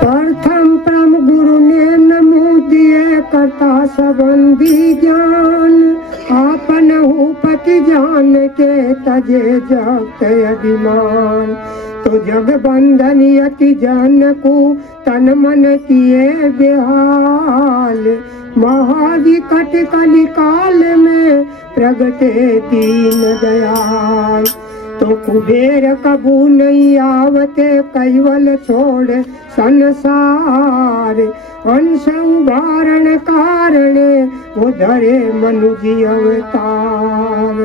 प्रथम परम गुरु ने नमो दिए करता संबंधी ज्ञान, आपन उपति जान के तजे जगत अभिमान। तो जग बंधन यति जन को तन मन किए बेहाल, महाविकट कलि काल में प्रगटे दीन दयाल। तो कुबेर कबू नहीं आवते कैवल छोड़ संसार, अंश उदाहरण कारण वो धरे मनुजी अवतार।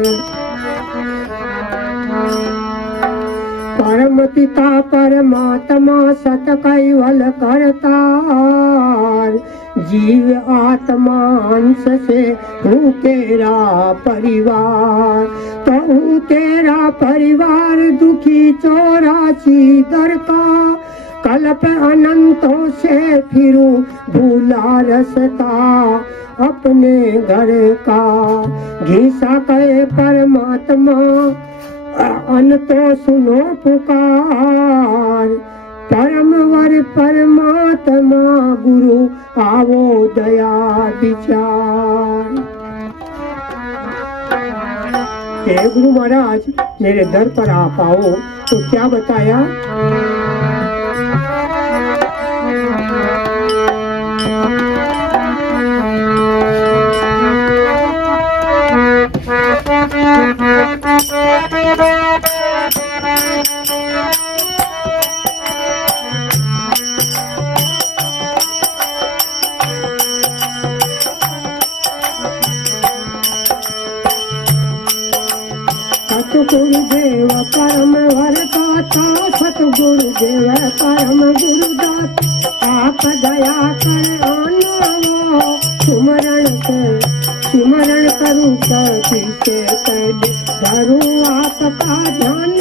परम पिता परमात्मा सत कैवल करतार, जीव आत्मा अंश से हूँ तेरा परिवार। तो हूँ तेरा परिवार दुखी 84 दर का, कल्प अनंतों से फिरूं भूला रसता अपने घर का। घिसा कहे परमात्मा अन तो सुनो पुकार, परम वर परमात्मा गुरु आवो दया विचार। हे गुरु महाराज मेरे दर पर आप आओ। तो क्या बताया? सतगुरुदेव परम वर दाता, सतगुरुदेव परम गुरुदाता। आप दया कर आना सुमरण कर, सुमरण करूँ कभी से कर धरूँ आपका ध्यान।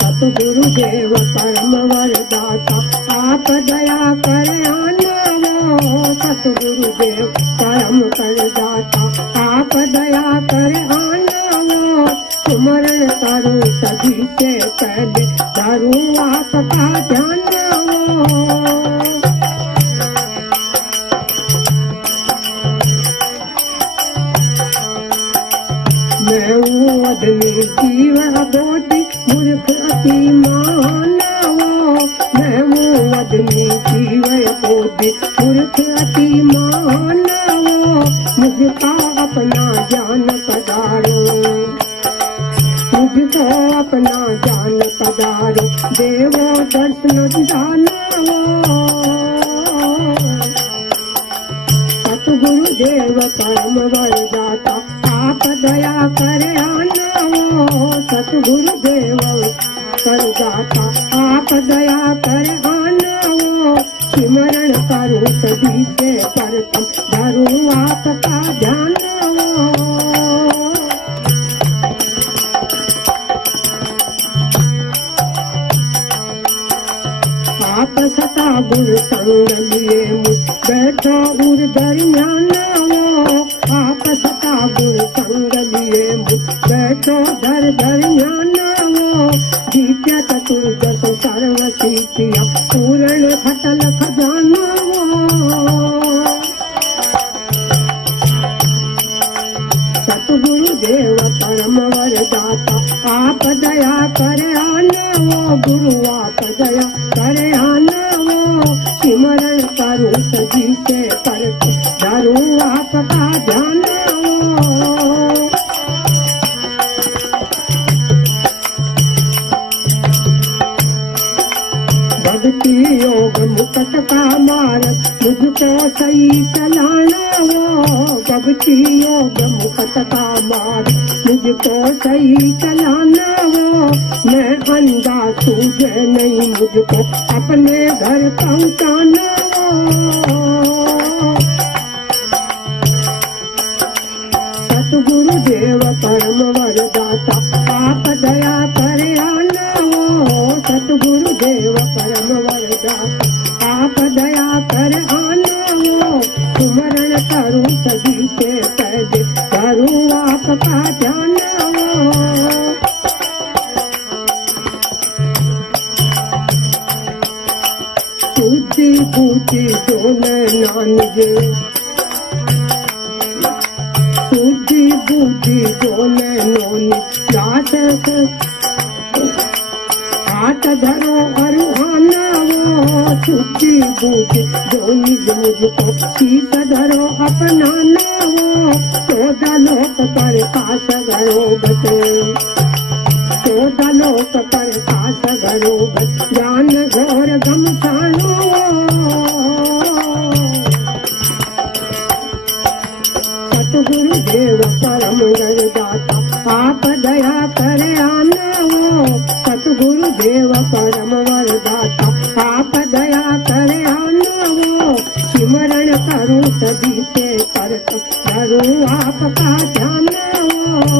सतगुरुदेव परम वर दाता, आप दया कर आना। सतगुरुदेव परम कर दाता, आप दया कर आना। सुमरण करूँ सभी से पहले धरूँ आपका ध्यान। मैं हूँ अदनी जीव अबोधि मूर्ख अति मानव। मैं हूँ अदनी जीव अबोधि मूर्ख अति मानव। मुझका अपना ज्ञान पधारो, मुझको अपना ज्ञान पधारो, देवो दर्शन दानवो। सतगुरुदेव परम वर दाता, आप दया कर आना। सतगुरुदेव कर दाता, आप दया कर आना। सिमरण करूँ सभी से परतम धरूँ आपका ध्यान। आप सता गुण संग लिए बैठो उर दरमियान। आप सता गुण संग लिए बैठो धर दरमियान। दीप्य चतुर्दश सर्व सिद्धिया पूर्ण खटल खजाना। सतगुरुदेव परम वर दाता, आप दया कर आना। गुरु आप दया कर आना। सिमरण करूँ सजी से करके धरूँ आपका ध्यान। भक्ति योग मुकट का मार्ग मुझको सही चलाना। भक्ति योग मुकट का मार्ग मुझको सही चलाना। मैं अंधा सूझे नहीं मुझको अपने घर पहुँचाना। सतगुरुदेव परम वर दाता, आप दया कर आना। सतगुरुदेव परम वर दाता, आप दया कर आना। सुमरण करूँ सभी से पहले धरूँ आप आपका ध्यान हो। सूझी बूझी जो नैना निजे, सूझी बूझी जो नैनो निज, हाथ धरो अरुहाना वो। सूझी बूझी जो निज मुझको शीश धरो अपनाना वो। 14 लोक पर काश गरो बते, 14 लोक पर काश गरो बते, ज्ञान घोर घमसानो। सतगुरु देव परम वरदाता, आप दया करे आना वो। सतगुरु देव परम वरदाता, आप दया करे आना वो। सिमरण करूं सभी से करत, करूं आपका ध्यान हो।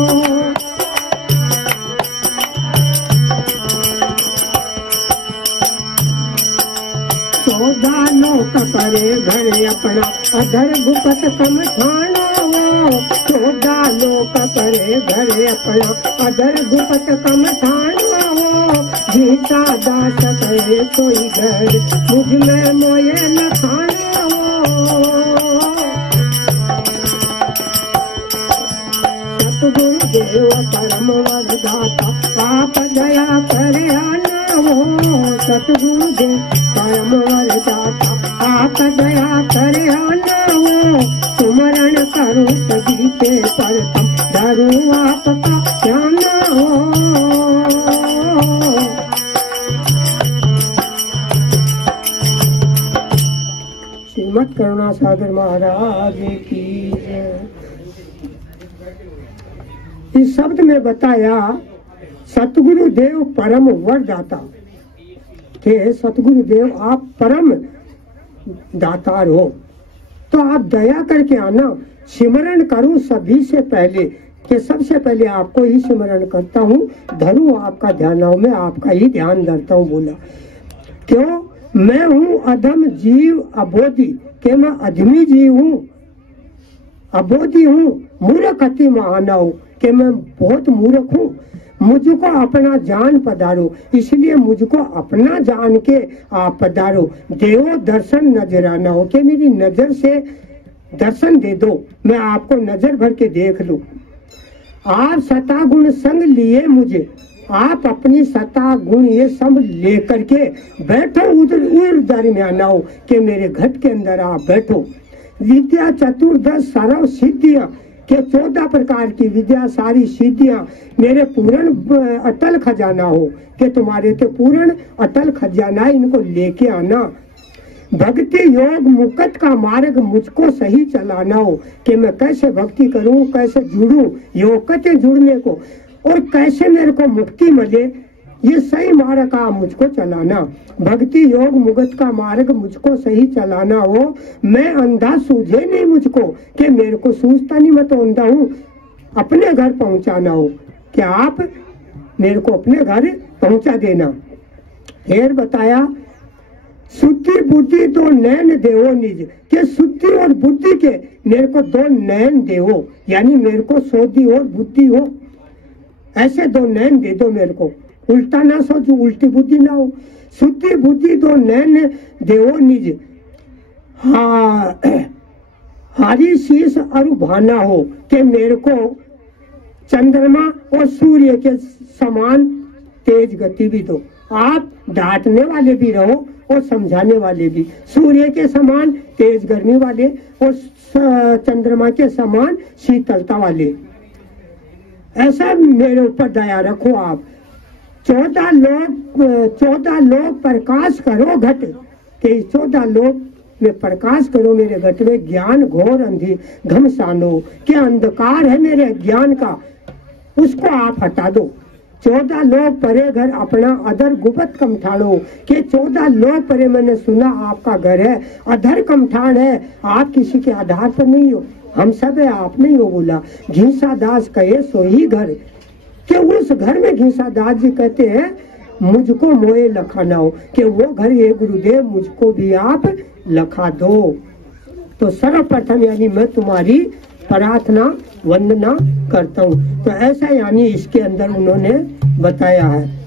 14 लोक करे घर अपना, अधर गुपत कम ठाना वो। 14 लोक करे घर अपना, अधर गुपत कम ठाना वो। गीता दास करे कोई घर, मुझ में मोये न खाना वो। सतगुरु देव परम वरदाता, आप दया करे आना वो। सतगुरु देव परम वरदाता, आप दया करे आना वो। सुमरण करूं सभी से परतम, धरूं आपका ध्यान हो। श्रीमद् करुणा सागर महाराज की जय। इस शब्द में बताया सतगुरु देव परम वरदाता, के सतगुरु देव आप परम दातार हो, तो आप दया करके आना। सिमरण करूं सभी से पहले, कि सबसे पहले आपको ही सिमरण करता हूँ, धरूं आपका ध्यान हो, मैं आपका ही ध्यान धरता हूँ। बोला क्यों? मैं हूँ अधम जीव अबोधी, के मैं अधमी जीव हूँ, अबोधी हूँ, मूर्ख अति महानव, कि मैं बहुत मूर्ख हूँ। मुझको अपना जान पधारो, इसलिए मुझको अपना जान के आप पधारो। देवो दर्शन नजराना हो, कि मेरी नजर से दर्शन दे दो, मैं आपको नजर भर के देख लूं। आप सता गुण संग लिए मुझे, आप अपनी सता गुण ये सब लेकर के बैठो उधर दरमियान आओ, कि मेरे घट के अंदर आप बैठो। विद्या चतुर्दश सर्व सिद्धियां, के 14 प्रकार की विद्या सारी सिद्धियां मेरे पूर्ण अटल खजाना हो, कि तुम्हारे तो पूर्ण अटल खजाना, इनको लेके आना। भक्ति योग मुक्ति का मार्ग मुझको सही चलाना हो, कि मैं कैसे भक्ति करूं, कैसे जुड़ूं, योग कते जुड़ने को, और कैसे मेरे को मुक्ति मिले, ये सही मार्ग का मुझको चलाना। भक्ति योग मुक्ति का मार्ग मुझको सही चलाना हो। मैं अंधा सूझे नहीं मुझको, कि मेरे को सूझता नहीं, मैं तो अंधा हूँ। अपने घर पहुंचाना हो, कि आप मेरे को अपने घर पहुंचा देना। फिर बताया शुद्धि बुद्धि दो नैन देवो निज, के शुद्धि और बुद्धि के मेरे को 2 नैन देवो, यानी मेरे को सोधी और बुद्धि हो, ऐसे 2 नैन दे दो मेरे को। उल्टा ना सोचो, उल्टी बुद्धि ना हो। शुद्धि बुद्धि 2 नैन देवो निज, हारी शीश अरुभाना हो, कि मेरे को चंद्रमा और सूर्य के समान तेज गति भी दो। आप डांटने वाले भी रहो और समझाने वाले भी, सूर्य के समान तेज गर्मी वाले और चंद्रमा के समान शीतलता वाले, ऐसा मेरे ऊपर दया रखो आप। 14 लोग प्रकाश करो घट, के 14 लोग में प्रकाश करो मेरे घट में। ज्ञान घोर अंधी घमसानो, के अंधकार है मेरे ज्ञान का, उसको आप हटा दो। 14 लोग परे घर अपना, अधर गुपत कमठानो, के 14 लोग परे मैंने सुना आपका घर है, अधर कमठान है, आप किसी के आधार पर नहीं हो, हम सब है, आप नहीं हो। बोला घीसा दास कहे सो ही घर, कि उस घर में घीसा दास जी कहते हैं मुझको मोए लखाना हो, कि वो घर ये गुरुदेव मुझको भी आप लखा दो। तो सर्वप्रथम यानी मैं तुम्हारी प्रार्थना वंदना करता हूँ। तो ऐसा यानी इसके अंदर उन्होंने बताया है।